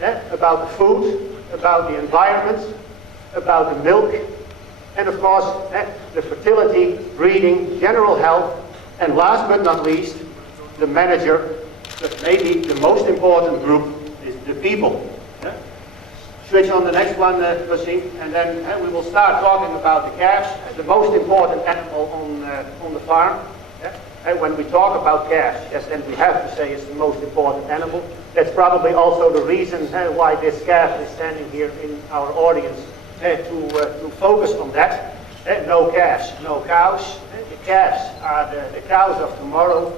about the food, about the environment, about the milk, and of course the fertility, breeding, general health, and last but not least, the manager. But maybe the most important group is the people. Switch on the next one, Wasim, and then we will start talking about the calves, the most important animal on the farm. And when we talk about calves, yes, and we have to say it's the most important animal. That's probably also the reason why this calf is standing here in our audience, to focus on that. No calves, no cows. The calves are the cows of tomorrow,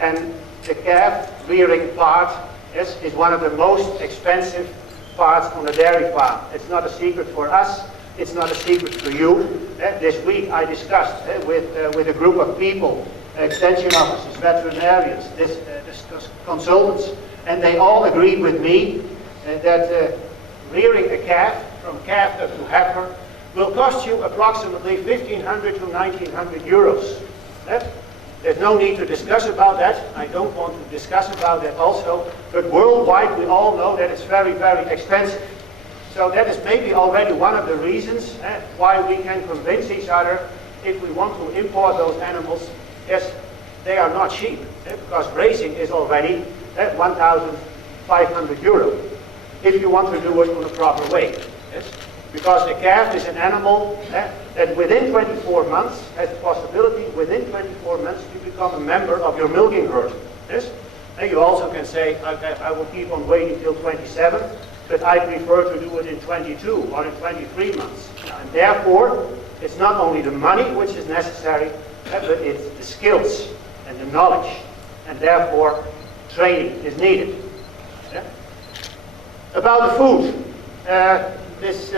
and the calf rearing part is one of the most expensive parts on a dairy farm. It's not a secret for us. It's not a secret for you. This week I discussed with a group of people, extension officers, veterinarians, consultants, and they all agreed with me that rearing a calf from calf to heifer will cost you approximately 1,500 to 1,900 euros. There's no need to discuss about that. I don't want to discuss about that also. But worldwide, we all know that it's very, very expensive. So that is maybe already one of the reasons why we can convince each other, if we want to import those animals, yes, they are not cheap, because raising is already 1,500 euro, if you want to do it in a proper way. Yes? Because a calf is an animal that within 24 months has the possibility, within 24 months, to become a member of your milking herd. Yes? And you also can say, okay, I will keep on waiting till 27, but I prefer to do it in 22 or in 23 months. And therefore, it's not only the money which is necessary, but it's the skills and the knowledge. And therefore, training is needed. Yeah? About the food. This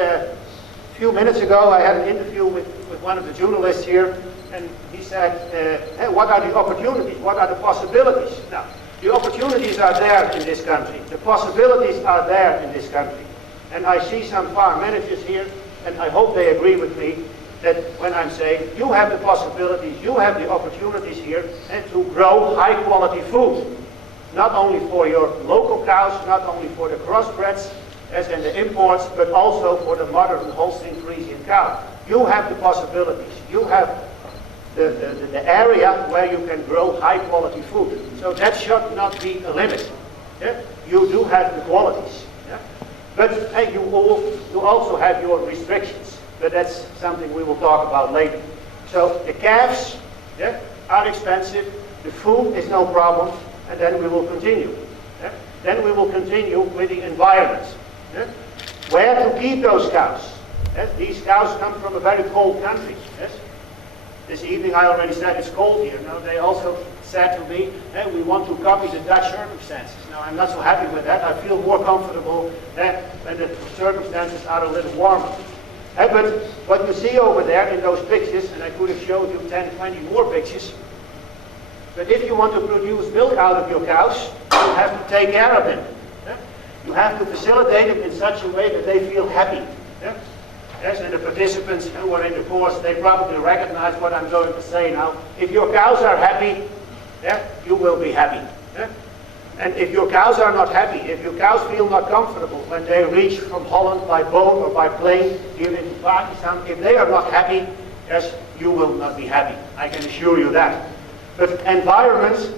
few minutes ago, I had an interview with one of the journalists here, and he said, hey, what are the opportunities? What are the possibilities? Now, the opportunities are there in this country. The possibilities are there in this country. And I see some farm managers here, and I hope they agree with me, that when I'm saying, you have the possibilities, you have the opportunities here, and to grow high-quality food. Not only for your local cows, not only for the crossbreds, as in the imports, but also for the modern Holstein Friesian cow. You have the possibilities. You have the area where you can grow high-quality food. So that should not be a limit. Yeah? You do have the qualities. Yeah? But you also have your restrictions. But that's something we will talk about later. So the calves are expensive. The food is no problem. And then we will continue. Yeah? Then we will continue with the environment. Yeah? Where to keep those cows? Yes? These cows come from a very cold country. Yes? This evening I already said it's cold here. Now they also said to me, hey, we want to copy the Dutch circumstances. Now I'm not so happy with that. I feel more comfortable when the circumstances are a little warmer. But what you see over there in those pictures, and I could have showed you 10, 20 more pictures, but if you want to produce milk out of your cows, you have to take care of them. You have to facilitate them in such a way that they feel happy. Yes, and the participants who are in the course, they probably recognize what I'm going to say now. If your cows are happy, you will be happy. And if your cows are not happy, if your cows feel not comfortable when they reach from Holland by boat or by plane here into Pakistan, if they are not happy, yes, you will not be happy. I can assure you that. But environments,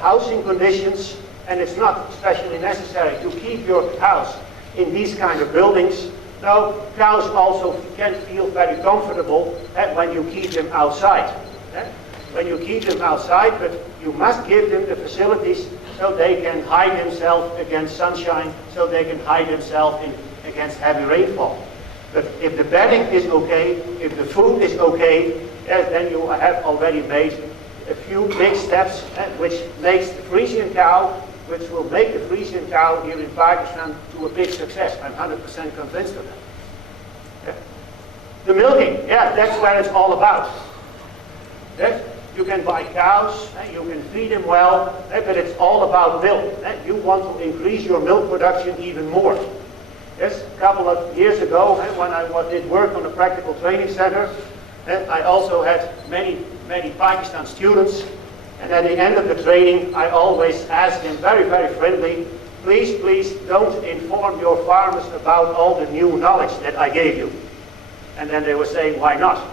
housing conditions, and it's not especially necessary to keep your cows in these kind of buildings. No, cows also can feel very comfortable when you keep them outside. When you keep them outside, but you must give them the facilities so they can hide themselves against sunshine, so they can hide themselves against heavy rainfall. But if the bedding is okay, if the food is okay, then you have already made a few big steps, which makes the Friesian cow, which will make the Friesian cow here in Pakistan to a big success. I'm 100% convinced of that. Yeah. The milking, that's where it's all about. You can buy cows, you can feed them well, but it's all about milk. You want to increase your milk production even more. Yes, a couple of years ago, when I did work on a practical training center, I also had many Pakistan students. And at the end of the training, I always asked them very, very friendly, please don't inform your farmers about all the new knowledge that I gave you. And then they were saying, why not?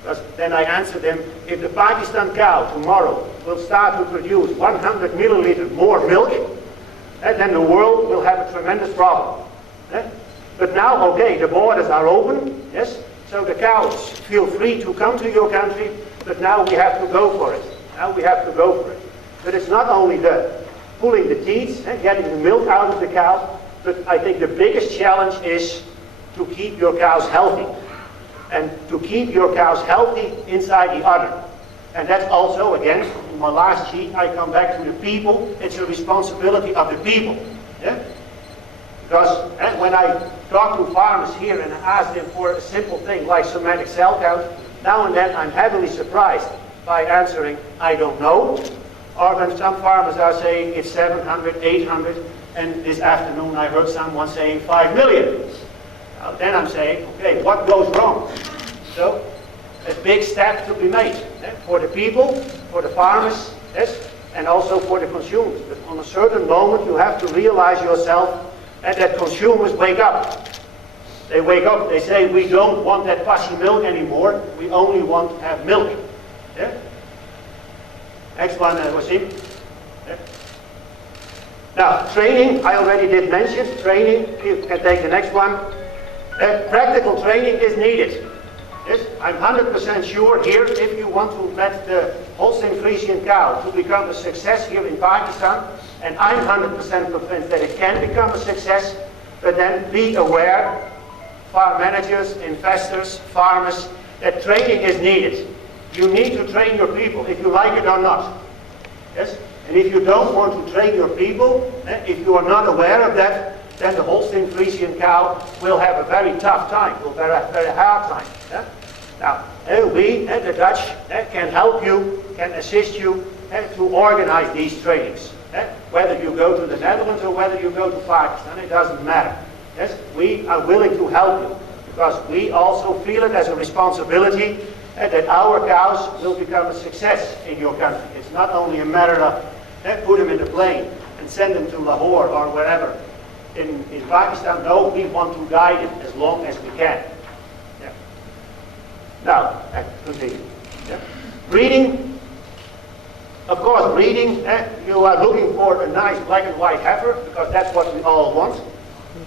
Because then I answered them, if the Pakistan cow tomorrow will start to produce 100 milliliters more milk, then the world will have a tremendous problem. But now, okay, the borders are open, yes, so the cows feel free to come to your country, but now we have to go for it. Now we have to go for it. But it's not only the pulling the teeth and getting the milk out of the cow, but I think the biggest challenge is to keep your cows healthy. And to keep your cows healthy inside the udder. And that's also, again, in my last sheet, I come back to the people. It's a responsibility of the people. Yeah? Because when I talk to farmers here and I ask them for a simple thing like somatic cell count, now and then I'm heavily surprised by answering, I don't know. Or when some farmers are saying it's 700, 800, and this afternoon I heard someone saying 5 million. Then I'm saying, okay, what goes wrong? So, a big step to be made for the people, for the farmers, yes, and also for the consumers. But on a certain moment, you have to realize yourself that consumers wake up. They wake up, they say, we don't want that fussy milk anymore, we only want to have milk. Yeah? Next one, Wasim. Yeah. Now, training, I already did mention, training, you can take the next one. Practical training is needed. Yes, I'm 100% sure here, if you want to let the Holstein Friesian cow to become a success here in Pakistan, and I'm 100% convinced that it can become a success, but then be aware, farm managers, investors, farmers, that training is needed. You need to train your people, if you like it or not. Yes? And if you don't want to train your people, if you are not aware of that, then the Holstein Friesian cow will have a very tough time, will have a very hard time. Yeah? Now, we, the Dutch, can help you, can assist you to organize these trainings. Whether you go to the Netherlands or whether you go to Pakistan, it doesn't matter. Yes? We are willing to help you, because we also feel it as a responsibility that our cows will become a success in your country. It's not only a matter of put them in a plane and send them to Lahore or wherever. In Pakistan, no, we want to guide it as long as we can. Yeah. Now, continue. Yeah. Breeding. Of course, breeding, you are looking for a nice black and white heifer, because that's what we all want.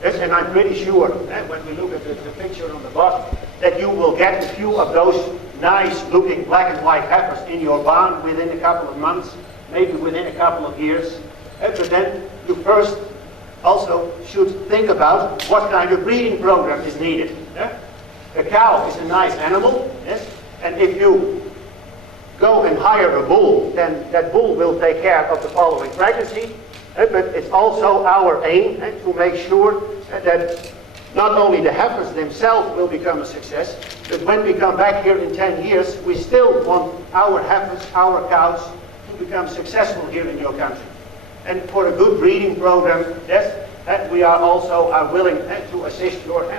Yes, and I'm pretty sure, when we look at the picture on the bottom, that you will get a few of those nice looking black and white heifers in your barn within a couple of months, maybe within a couple of years. But then you first also should think about what kind of breeding program is needed. Yeah? A cow is a nice animal, yes? And if you go and hire a bull, then that bull will take care of the following pregnancy. But it's also our aim to make sure that not only the heifers themselves will become a success, but when we come back here in 10 years, we still want our heifers, our cows, to become successful here in your country. And for a good breeding program, yes, we are also willing to assist your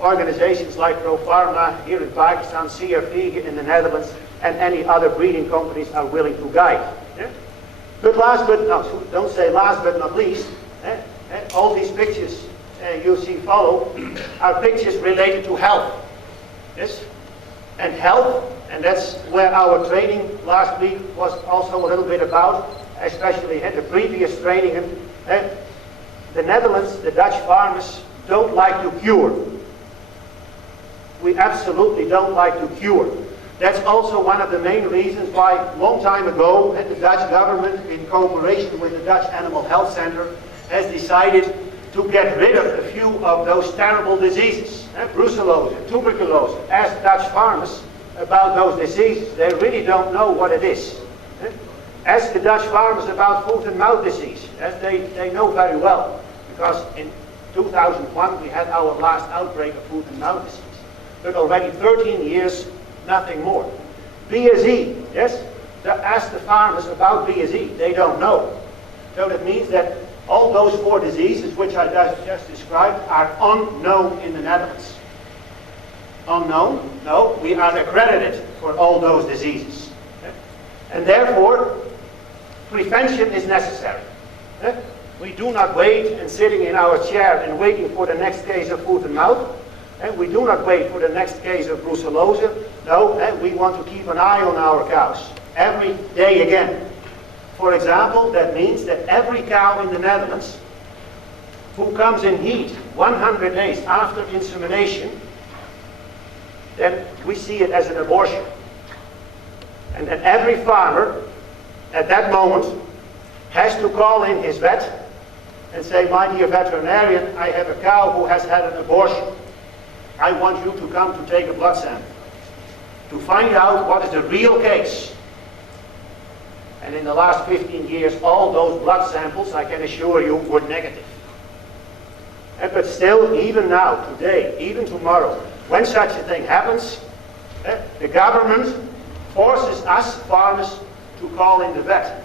organizations like ProPharma here in Pakistan, CRP here in the Netherlands, and any other breeding companies are willing to guide. Yeah? But don't say last but not least, all these pictures you see follow are pictures related to health. Yes? And health, and that's where our training last week was also a little bit about, especially the previous training. The Netherlands, the Dutch farmers don't like to cure. We absolutely don't like to cure. That's also one of the main reasons why, a long time ago, the Dutch government, in cooperation with the Dutch Animal Health Center, has decided to get rid of a few of those terrible diseases. Brucellose, tuberculosis. Ask Dutch farmers about those diseases. They really don't know what it is. Ask the Dutch farmers about foot and mouth disease, as they know very well. Because in 2001 we had our last outbreak of foot and mouth disease. But already 13 years, nothing more. BSE, yes? Ask the farmers about BSE. They don't know. So that means that all those 4 diseases which I just described are unknown in the Netherlands. Unknown? No, we are accredited for all those diseases. And therefore, prevention is necessary. We do not wait and sitting in our chair and waiting for the next case of foot and mouth. And we do not wait for the next case of brucellose. No, we want to keep an eye on our cows every day again. For example, that means that every cow in the Netherlands who comes in heat 100 days after insemination, then we see it as an abortion. And then every farmer at that moment has to call in his vet and say, my dear veterinarian, I have a cow who has had an abortion. I want you to come to take a blood sample to find out what is the real case. And in the last 15 years, all those blood samples, I can assure you, were negative. But still, even now, today, even tomorrow, when such a thing happens, the government forces us farmers to call in the vet.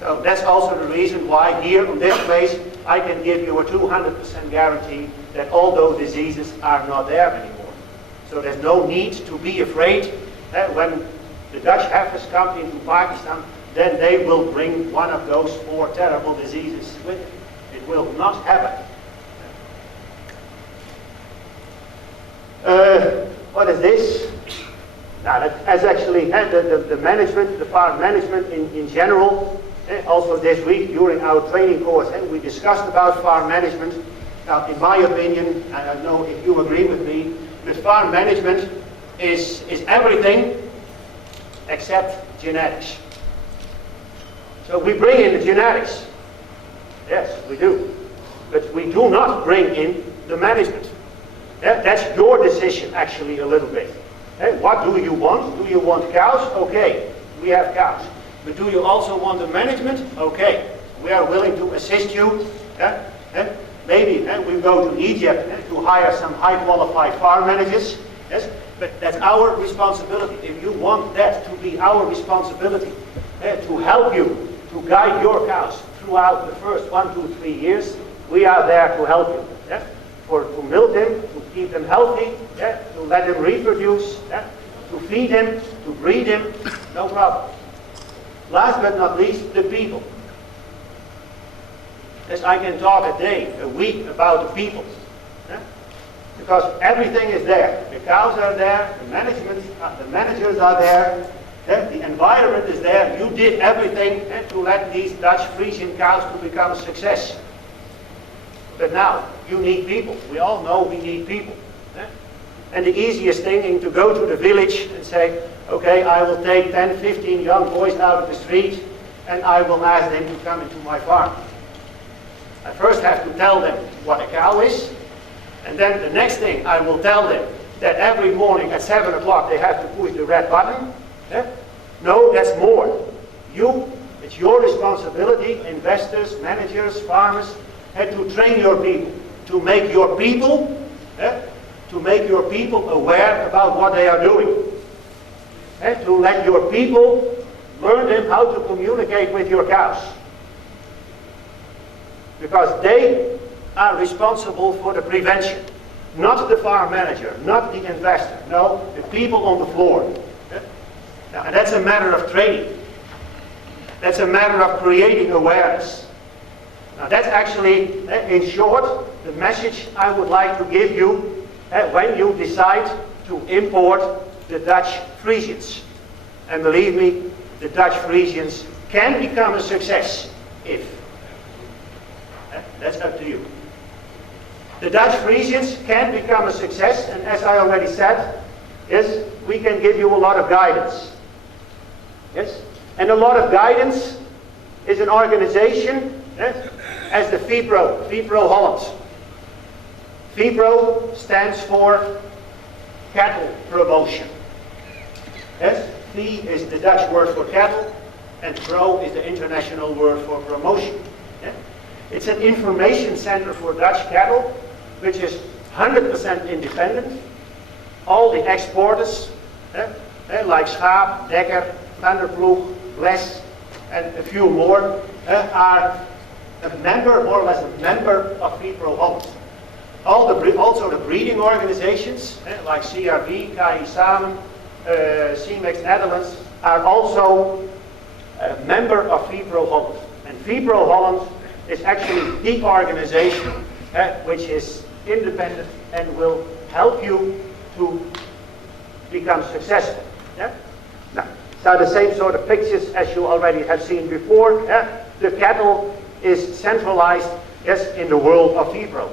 So that's also the reason why here on this place I can give you a 200% guarantee that all those diseases are not there anymore. So there's no need to be afraid when the Dutch heifers come into Pakistan, then they will bring one of those 4 terrible diseases with it. It will not happen. What is this? Now, that's actually the management, the farm management in general. Also this week during our training course, we discussed about farm management. Now, in my opinion, and I don't know if you agree with me, but farm management is everything except genetics. So we bring in the genetics. Yes, we do. But we do not bring in the management. That's your decision, actually, a little bit. What do you want? Do you want cows? Okay, we have cows. But do you also want the management? Okay, we are willing to assist you. Maybe we go to Egypt to hire some high-qualified farm managers. Yes, but that's our responsibility. If you want that to be our responsibility, to help you, to guide your cows throughout the first 1, 2, 3 years, we are there to help you. To milk them, to keep them healthy, to let them reproduce, to feed them, to breed them, no problem. Last but not least, the people. Yes, I can talk a day, a week about the people. Because everything is there. The cows are there, the managers are there, the environment is there. You did everything to let these Dutch Frisian cows to become a success. But now, you need people. We all know we need people. And the easiest thing is to go to the village and say, okay, I will take 10, 15 young boys out of the street and I will ask them to come into my farm. I first have to tell them what a cow is, and then the next thing I will tell them that every morning at 7 o'clock they have to push the red button. No, that's more. It's your responsibility, investors, managers, farmers, to train your people, to make your people aware about what they are doing. To let your people learn them how to communicate with your cows. Because they are responsible for the prevention. Not the farm manager, not the investor. No, the people on the floor. Now, and that's a matter of training. That's a matter of creating awareness. Now that's actually, in short, the message I would like to give you when you decide to import the Dutch Frisians. And believe me, the Dutch Frisians can become a success if. That's up to you. The Dutch Frisians can become a success, and as I already said, yes, we can give you a lot of guidance. Yes? And a lot of guidance is an organization as the Veepro Holland. Veepro stands for cattle promotion. Yes? V is the Dutch word for cattle, and pro is the international word for promotion. Yeah? It's an information center for Dutch cattle, which is 100% independent. All the exporters, like Schaap, Dekker, Vanderploeg, Les, and a few more, are a member, more or less a member of Veepro Holland. Also the breeding organizations, like CRV, KI Samen, CMEX Netherlands, are also a member of Veepro Holland. And Veepro Holland is actually the organization which is independent and will help you to become successful. Yeah? Now, so the same sort of pictures as you already have seen before. The cattle is centralized, yes, in the world of Veepro.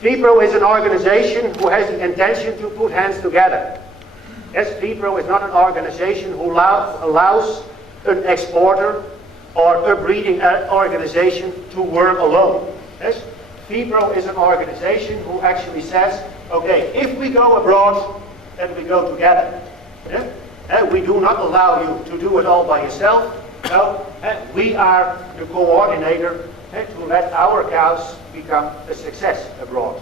Veepro is an organization who has the intention to put hands together. Yes, Veepro is not an organization who allows an exporter or a breeding organization to work alone. Yes, Veepro is an organization who actually says, okay, if we go abroad, then we go together. Yeah? We do not allow you to do it all by yourself. No, we are the coordinator to let our cows become a success abroad.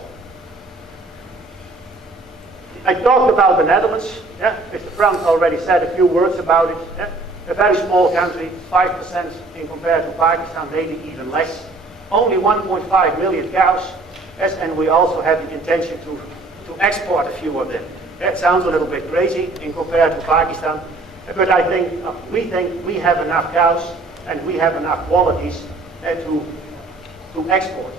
I talked about the Netherlands. Yeah? Mr. Frank already said a few words about it. Yeah? A very small country, 5% in compared to Pakistan, maybe even less. Only 1.5 million cows. Yes, and we also have the intention to export a few of them. That sounds a little bit crazy in compared to Pakistan, but I think we have enough cows and we have enough qualities to export.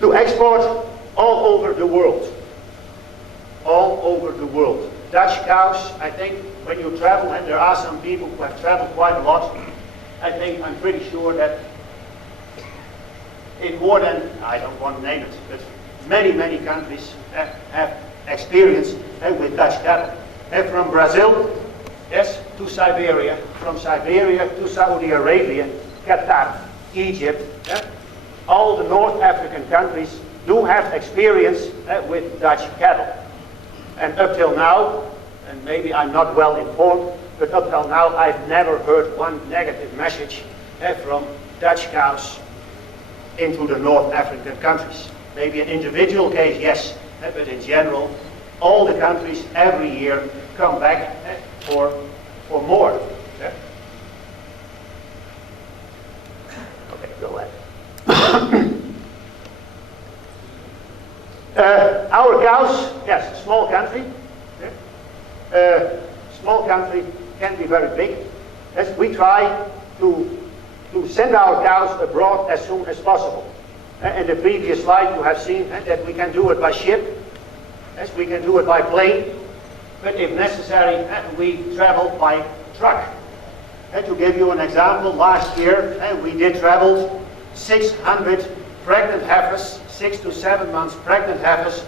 To export all over the world. All over the world. Dutch cows, I think when you travel, and there are some people who have traveled quite a lot, I'm pretty sure that in more than, I don't want to name it, but many countries have experience with Dutch cattle. From Brazil, yes, to Siberia, from Siberia to Saudi Arabia, Qatar, Egypt, all the North African countries do have experience with Dutch cattle. And up till now, and maybe I'm not well informed, but up till now I've never heard one negative message from Dutch cows into the North African countries. Maybe an individual case, yes, but in general, all the countries every year come back for more. Okay, go ahead. Our cows, yes, small country. Small country can be very big. Yes, we try to send our cows abroad as soon as possible. In the previous slide you have seen that we can do it by ship. Yes, we can do it by plane. But if necessary, we travel by truck. To give you an example, last year we did travel 600 pregnant heifers, 6 to 7 months pregnant heifers,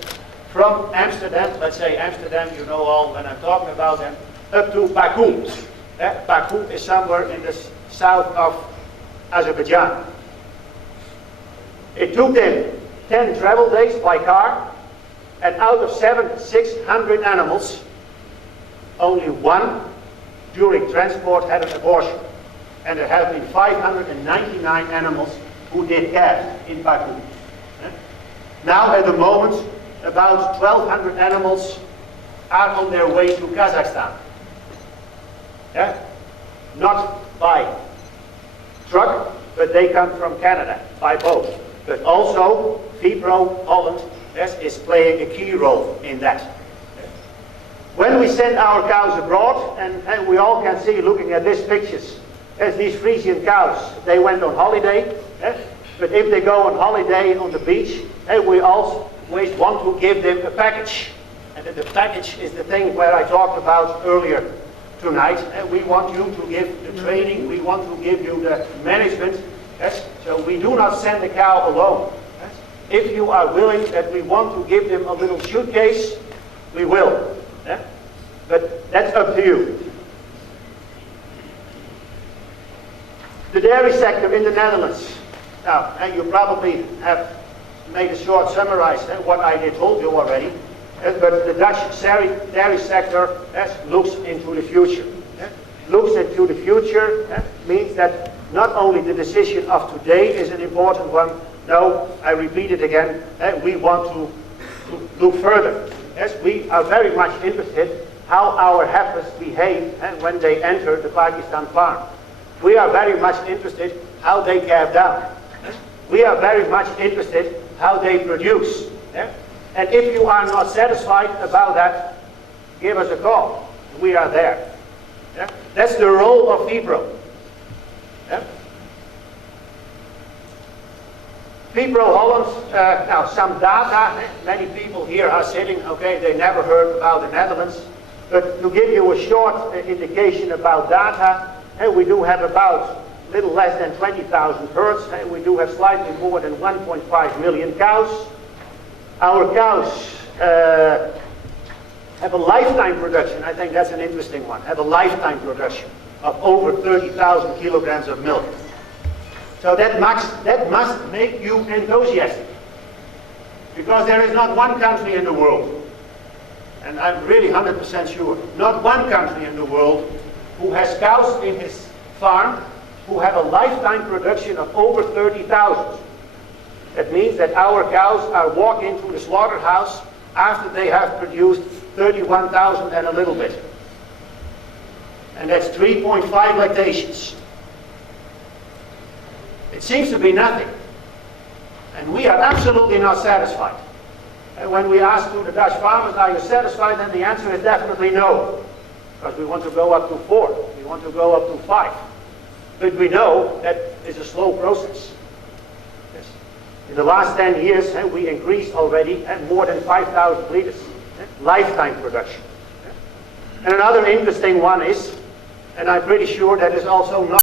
from Amsterdam, let's say Amsterdam, you know all when I'm talking about them, up to Baku. Baku is somewhere in the south of Azerbaijan. It took them 10 travel days by car, and out of 600 animals, only one during transport had an abortion. And there have been 599 animals who did calve in Baku. Now at the moment, about 1,200 animals are on their way to Kazakhstan. Not by truck, but they come from Canada by boat. But also, Veepro, Holland, is playing a key role in that. When we send our cows abroad, and we all can see looking at these pictures, as these Frisian cows, they went on holiday. But if they go on holiday on the beach, we always want to give them a package. And the package is the thing where I talked about earlier tonight. We want you to give the training, we want to give you the management. So we do not send the cow alone. If you are willing that we want to give them a little suitcase, we will. But that's up to you. The dairy sector in the Netherlands. Now, you probably have made a short summarize what I did told you already. But the Dutch dairy sector looks into the future. Looks into the future means that not only the decision of today is an important one. No, I repeat it again. We want to look further. Yes, we are very much interested how our heifers behave when they enter the Pakistan farm. We are very much interested how they calve down. We are very much interested how they produce. And if you are not satisfied about that, give us a call. We are there. Yeah? That's the role of Veepro. Yeah? Veepro Holland, now some data, many people here are sitting, okay, they never heard about the Netherlands, but to give you a short indication about data, we do have about a little less than 20,000 herds, we do have slightly more than 1.5 million cows. Our cows have a lifetime production, I think that's an interesting one, have a lifetime production of over 30,000 kilograms of milk. So that must make you enthusiastic. Because there is not one country in the world, and I'm really 100% sure, not one country in the world who has cows in his farm who have a lifetime production of over 30,000. That means that our cows are walking through the slaughterhouse after they have produced 31,000 and a little bit. And that's 3.5 lactations. It seems to be nothing. And we are absolutely not satisfied. And when we ask to the Dutch farmers, are you satisfied? Then the answer is definitely no. Because we want to go up to 4. We want to go up to 5. But we know that it's a slow process. Yes. In the last 10 years, we increased already more than 5,000 liters. Lifetime production. And another interesting one is, and I'm pretty sure that is also not